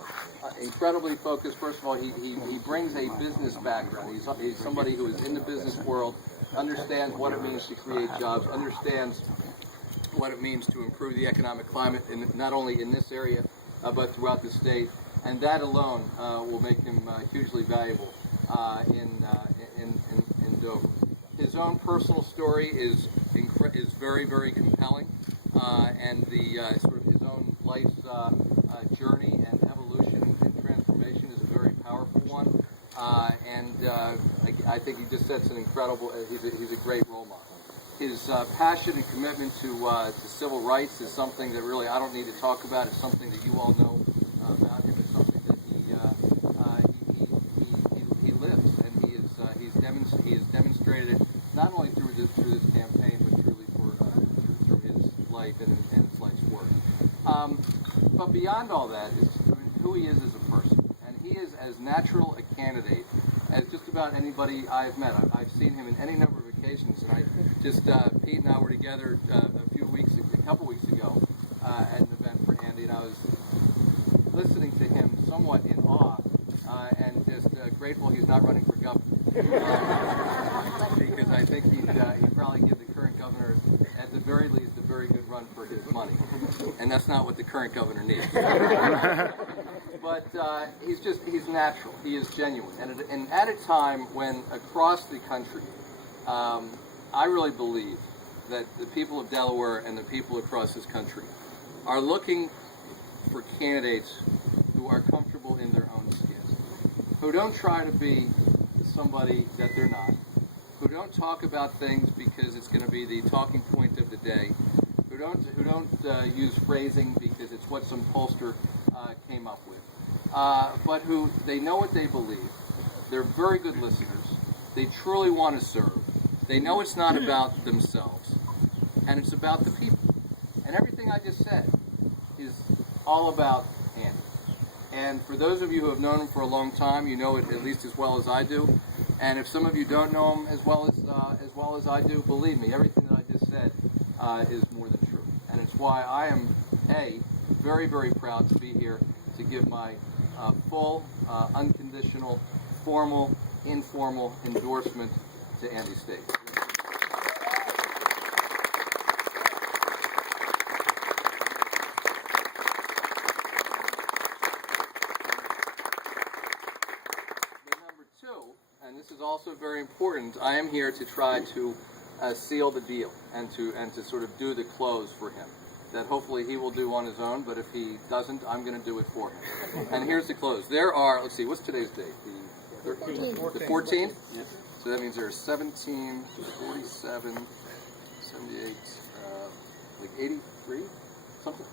is incredibly focused. First of all, he brings a business background. He's somebody who is in the business world, understands what it means to create jobs, understands what it means to improve the economic climate, not only in this area, but throughout the state. And that alone will make him hugely valuable in Dover. His own personal story is very, very compelling, and the sort of his own life's journey and evolution and transformation is a very powerful one. I think he just sets an incredible. He's a great role model. His passion and commitment to civil rights is something that really I don't need to talk about. It's something that you all know about him. It's something that he lives, and he has demonstrated it not only through this campaign, but truly through his life and his life's work. But beyond all that is who he is as a person, and he is as natural a candidate as just about anybody I've met. I've seen him in any number of occasions, and I just Pete and I were together a couple weeks ago at an event for Andy, and I was listening to him somewhat in awe and just grateful he's not running for governor. Because I think he'd probably give the current governor, at the very least, a very good run for his money. And that's not what the current governor needs. But he's natural. He is genuine. And at a time when across the country, I really believe that the people of Delaware and the people across this country are looking for candidates who are comfortable in their own skins, who don't try to be somebody that they're not, who don't talk about things because it's going to be the talking point of the day, who don't use phrasing because it's what some pollster came up with, but who they know what they believe. They're very good listeners. They truly want to serve. They know it's not about themselves, and it's about the people. And everything I just said is all about Andy. And for those of you who have known him for a long time, you know it at least as well as I do. And if some of you don't know him as well as I do, believe me, everything that I just said is more than true. And it's why I am very, very proud to be here to give my full, unconditional, formal, informal endorsement to Andy State. And this is also very important, I am here to try to seal the deal and to sort of do the close for him that hopefully he will do on his own, but if he doesn't, I'm going to do it for him. And here's the close. There are, let's see, what's today's date? The 13th? The 14th? Yes. So that means there are 17, 47, 78, like 83? Something?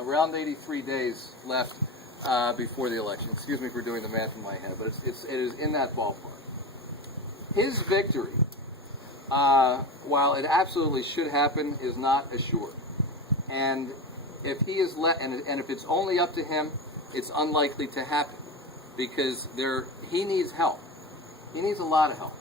Around 83 days left before the election. Excuse me for doing the math in my head, but it is in that ballpark. His victory, while it absolutely should happen, is not assured. And if he is and if it's only up to him, it's unlikely to happen because he needs help. He needs a lot of help.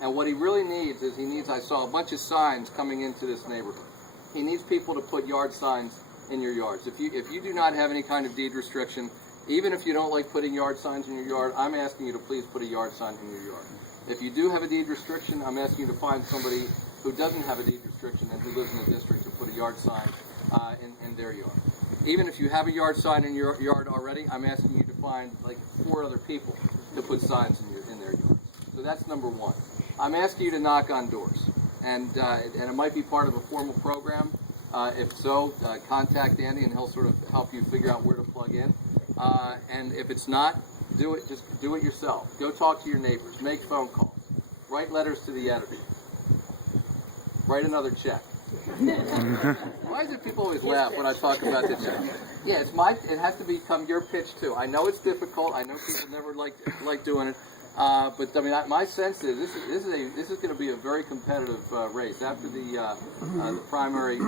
And what he really needs is I saw a bunch of signs coming into this neighborhood. He needs people to put yard signs in your yards. If you do not have any kind of deed restriction, even if you don't like putting yard signs in your yard, I'm asking you to please put a yard sign in your yard. If you do have a deed restriction, I'm asking you to find somebody who doesn't have a deed restriction and who lives in the district to put a yard sign in their yard. Even if you have a yard sign in your yard already, I'm asking you to find like 4 other people to put signs in their yards. So that's number one. I'm asking you to knock on doors, and it might be part of a formal program. If so, contact Andy and he'll sort of help you figure out where to plug in. And if it's not, just do it yourself. Go talk to your neighbors, make phone calls, write letters to the editor, write another check. Why do people always laugh when I talk about the check? Yeah, it has to become your pitch too. I know it's difficult. I know people never like doing it. But I mean, my sense is this is going to be a very competitive race after the primary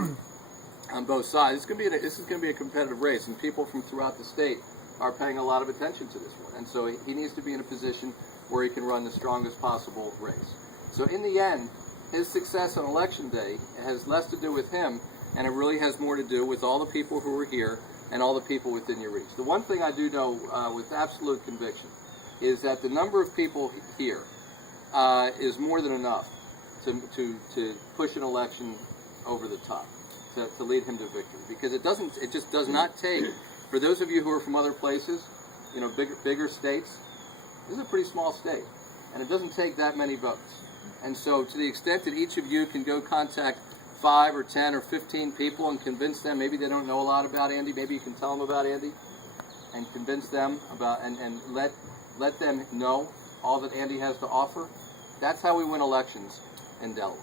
on both sides. This is going to be a competitive race, and people from throughout the state are paying a lot of attention to this one. And so he needs to be in a position where he can run the strongest possible race. So in the end, his success on Election Day has less to do with him, and it really has more to do with all the people who are here and all the people within your reach. The one thing I do know with absolute conviction is that the number of people here is more than enough to push an election over the top, to lead him to victory. Because it just does not take, for those of you who are from other places, you know, bigger states, this is a pretty small state, and it doesn't take that many votes. And so to the extent that each of you can go contact 5 or 10 or 15 people and convince them, maybe they don't know a lot about Andy, maybe you can tell them about Andy, and convince them about, and let them know all that Andy has to offer. That's how we win elections in Delaware.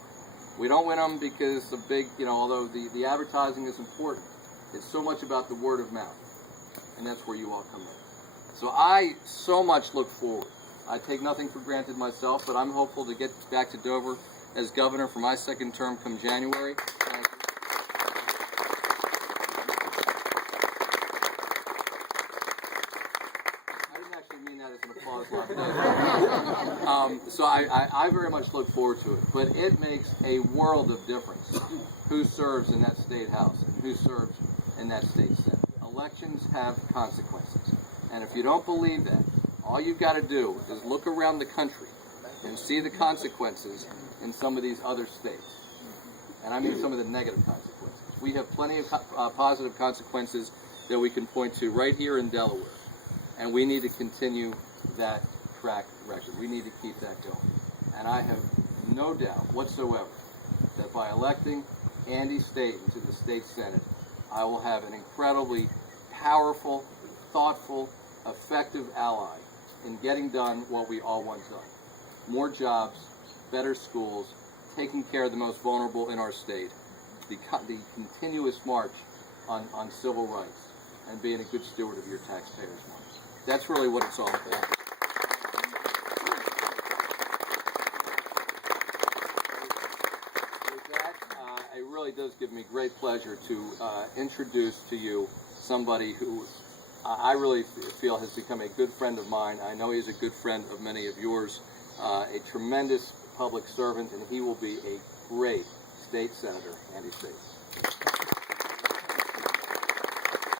We don't win them because of big, you know, although the advertising is important, it's so much about the word of mouth, and that's where you all come in. So I so much look forward. I take nothing for granted myself, but I'm hopeful to get back to Dover as governor for my second term come January. I didn't actually mean that as an applause line. So I very much look forward to it, but it makes a world of difference who serves in that state house and who serves in that state senate. Elections have consequences, and if you don't believe that, all you've got to do is look around the country and see the consequences in some of these other states. And I mean some of the negative consequences. We have plenty of positive consequences that we can point to right here in Delaware. And we need to continue that track record. We need to keep that going. And I have no doubt whatsoever that by electing Andy Staton to the state senate, I will have an incredibly powerful, thoughtful, effective ally in getting done what we all want done. More jobs, better schools, taking care of the most vulnerable in our state, the continuous march on civil rights, and being a good steward of your taxpayers' money. That's really what it's all about. With that, it really does give me great pleasure to introduce to you somebody who I really feel has become a good friend of mine. I know he's a good friend of many of yours, a tremendous public servant, and he will be a great state senator, Andy Staton.